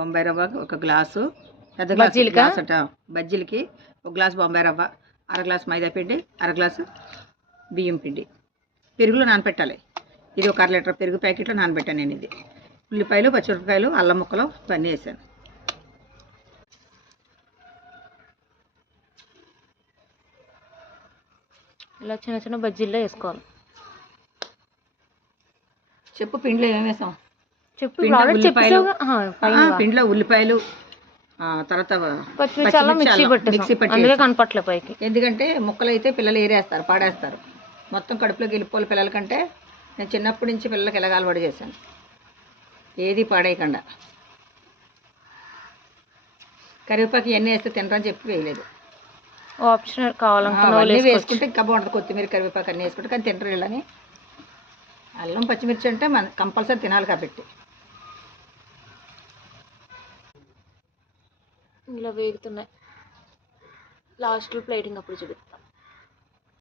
బొంబాయి రవ్వ ఒక గ్లాసు, పెద్ద గ్లాస్ అట బజ్జీలకి ఒక గ్లాసు బొంబాయి రవ్వ, అర గ్లాసు మైదా పిండి, అర గ్లాసు బియ్యం పిండి, పెరుగులో నానబెట్టాలి. ఇది ఒక 1/2 లీటర్ పెరుగు ప్యాకెట్లో నానబెట్టాను నేను. ఇది ఉల్లిపాయలు, పచ్చిమిరపకాయలు, అల్లం ముక్కలు ఇవన్నీ వేసాను. ఇలా చిన్న చిన్న బజ్జీల్లో వేసుకోవాలి. చెప్పు, పిండిలో ఏమేమి వేసాం చెప్పు. పిండిలో ఉల్లిపాయలు, తర్వాత మిక్సీ పట్టి కనపట్లే పైకి, ఎందుకంటే ముక్కలు అయితే పిల్లలు ఏరేస్తారు, పాడేస్తారు. మొత్తం కడుపులోకి వెళ్ళిపోవాలి పిల్లల కంటే. నేను చిన్నప్పటి నుంచి పిల్లలకి ఎలాగ అలవాటు చేశాను, ఏది పాడేయకుండా. కరివేపాకు ఇవన్నీ వేస్తే తినరని చెప్పి వేయలేదు. ఆప్షనల్ కావాలనుకున్నా వేసుకుంటే ఇంకా బాగుంటుంది. కొత్తిమీర, కరివేపాకు అన్నీ వేసుకుంటే, కానీ తినరు వీళ్ళని. అల్లం పచ్చిమిర్చి అంటే మన కంపల్సరీ తినాలి కాబట్టి. ఇలా వేగుతున్నాయి. లాస్ట్లో ప్లేటింగ్ అప్పుడు చూపిస్తాను.